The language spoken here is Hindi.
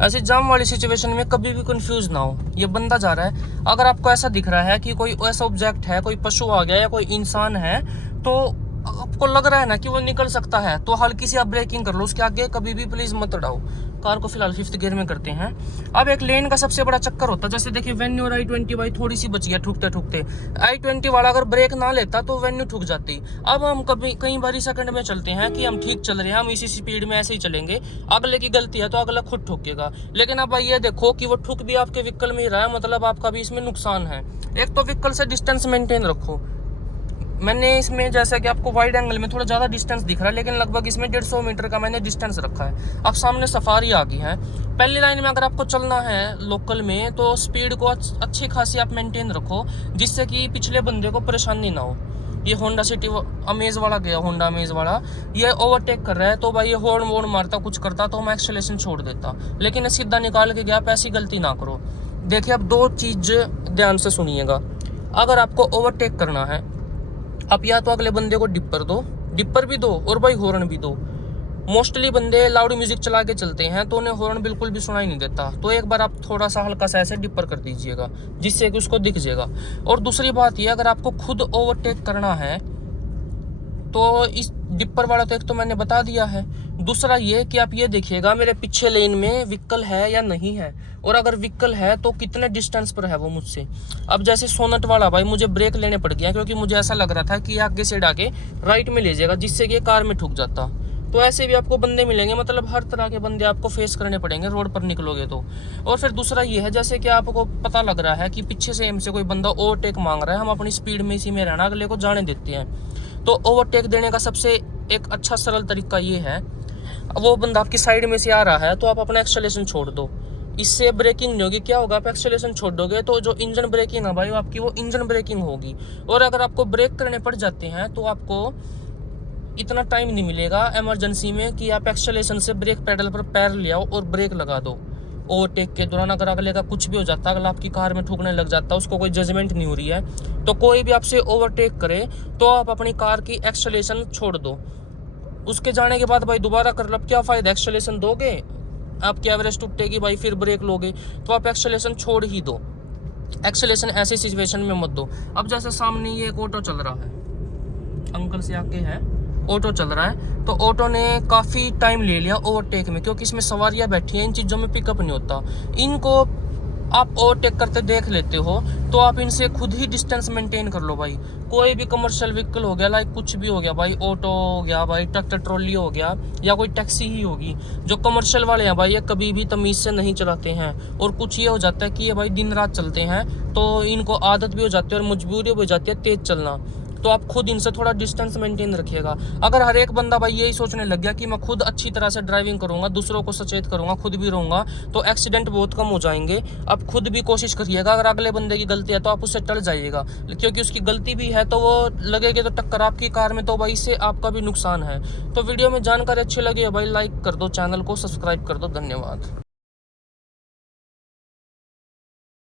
ऐसी जाम वाली सिचुएशन में कभी भी कंफ्यूज ना हो, ये बंदा जा रहा है, अगर आपको ऐसा दिख रहा है कि कोई ऐसा ऑब्जेक्ट है, कोई पशु आ गया या कोई इंसान है, तो आपको लग रहा है ना कि वो निकल सकता है, तो हल्की सी आप ब्रेकिंग कर लो, उसके आगे कभी भी प्लीज मत उड़ाओ। कार को फिलहाल 5th गियर में करते हैं। अब एक लेन का सबसे बड़ा चक्कर होता है, जैसे देखिए वेन्यू और I-20 भाई थोड़ी सी बच गया ठुकते ठुकते, I-20 वाला अगर ब्रेक ना लेता तो वेन्यू ठुक जाती। अब हम कभी कई बारी सेकंड में चलते हैं कि हम ठीक चल रहे हैं, हम इसी स्पीड में ऐसे ही चलेंगे, अगले की गलती है तो अगला खुद ठोकेगा। लेकिन अब भाई ये देखो कि वो ठुक भी आपके व्हीकल में ही रहा है, मतलब आपका भी इसमें नुकसान है। एक तो व्हीकल से डिस्टेंस मेंटेन रखो। मैंने इसमें जैसा कि आपको वाइड एंगल में थोड़ा ज़्यादा डिस्टेंस दिख रहा है, लेकिन लगभग इसमें 150 मीटर का मैंने डिस्टेंस रखा है। अब सामने सफारी आ गई है, पहली लाइन में अगर आपको चलना है लोकल में तो स्पीड को अच्छी खासी आप मेंटेन रखो, जिससे कि पिछले बंदे को परेशानी ना हो। ये होंडा सिटी अमेज वाला गया, होंडा अमेज वाला ये ओवरटेक कर रहा है, तो भाई ये हॉर्न वॉर्न मारता कुछ करता तो मैं एक्सेलेरेशन छोड़ देता, लेकिन ये सीधा निकाल के गया। ऐसी गलती ना करो। देखिए अब दो चीज़ ध्यान से सुनिएगा, अगर आपको ओवरटेक करना है, आप या तो अगले बंदे को डिपर भी दो और भाई हॉर्न भी दो। मोस्टली बंदे लाउड म्यूजिक चला के चलते हैं तो उन्हें हॉर्न बिल्कुल भी सुनाई नहीं देता, तो एक बार आप थोड़ा सा हल्का सा ऐसे डिपर कर दीजिएगा, जिससे कि उसको दिख जाएगा। और दूसरी बात ये, अगर आपको खुद ओवरटेक करना है तो इस डिपर वाला तो एक तो मैंने बता दिया है, दूसरा ये कि आप ये देखिएगा मेरे पीछे लेन में व्हीकल है या नहीं है, और अगर व्हीकल है तो कितने डिस्टेंस पर है वो मुझसे। अब जैसे सोनट वाला भाई मुझे ब्रेक लेने पड़ गया, क्योंकि मुझे ऐसा लग रहा था कि आगे से डाके राइट में ले जाएगा, जिससे कि कार में ठुक जाता। तो ऐसे भी आपको बंदे मिलेंगे, मतलब हर तरह के बंदे आपको फेस करने पड़ेंगे रोड पर निकलोगे तो। और फिर दूसरा ये है, जैसे कि आपको पता लग रहा है कि पीछे से हमसे कोई बंदा ओवरटेक मांग रहा है, हम अपनी स्पीड में इसी में रहना, अगले को जाने देते हैं। तो ओवरटेक देने का सबसे एक अच्छा सरल तरीका ये है, वो बंदा आपकी साइड में से आ रहा है तो आप अपना एक्सेलेरेशन छोड़ दो, इससे ब्रेकिंग नहीं होगी। क्या होगा, आप एक्सेलेरेशन छोड़ दोगे तो जो इंजन ब्रेकिंग है भाई आपकी, वो इंजन ब्रेकिंग होगी। और अगर आपको ब्रेक करने पड़ जाते हैं तो आपको इतना टाइम नहीं मिलेगा इमरजेंसी में कि आप एक्सेलेरेशन से ब्रेक पेडल पर पैर ले आओ और ब्रेक लगा दो। ओवरटेक के दौरान अगर अगले का कुछ भी हो जाता, अगला आपकी कार में ठुकने लग जाता, उसको कोई जजमेंट नहीं हो रही है, तो कोई भी आपसे ओवरटेक करे तो आप अपनी कार की एक्सेलेरेशन छोड़ दो। उसके जाने के बाद भाई दोबारा कर लो, अब क्या फ़ायदा, एक्सेलेरेशन दोगे आपकी एवरेज टूटेगी भाई, फिर ब्रेक लोगे, तो आप एक्सेलेरेशन छोड़ ही दो। एक्सेलेरेशन ऐसी सिचुएशन में मत दो। अब जैसे सामने ये एक ऑटो चल रहा है, अंकल से आके है, ऑटो चल रहा है, तो ऑटो ने काफ़ी टाइम ले लिया ओवरटेक में, क्योंकि इसमें सवारियां बैठी हैं, इन चीज़ों में पिकअप नहीं होता। इनको आप ओवरटेक करते देख लेते हो तो आप इनसे खुद ही डिस्टेंस मेंटेन कर लो भाई। कोई भी कमर्शियल व्हीकल हो गया, लाइक कुछ भी हो गया भाई, ऑटो हो गया भाई, ट्रैक्टर ट्रॉली हो गया, या कोई टैक्सी ही होगी, जो कमर्शियल वाले हैं भाई ये कभी भी तमीज़ से नहीं चलाते हैं। और कुछ ये हो जाता है कि ये भाई दिन रात चलते हैं, तो इनको आदत भी हो जाती है और मजबूरी भी हो जाती है तेज़ चलना, तो आप खुद इनसे थोड़ा डिस्टेंस मेंटेन रखिएगा। अगर हर एक बंदा भाई यही सोचने लग गया कि मैं खुद अच्छी तरह से ड्राइविंग करूंगा, दूसरों को सचेत करूंगा, खुद भी रहूंगा, तो एक्सीडेंट बहुत कम हो जाएंगे। आप खुद भी कोशिश करिएगा, अगर अगले बंदे की गलती है तो आप उससे टल जाइएगा, क्योंकि उसकी गलती भी है तो वो लगेगी तो टक्कर आपकी कार में, तो भाई इससे आपका भी नुकसान है। तो वीडियो में जानकारी अच्छी लगी है भाई लाइक कर दो, चैनल को सब्सक्राइब कर दो। धन्यवाद।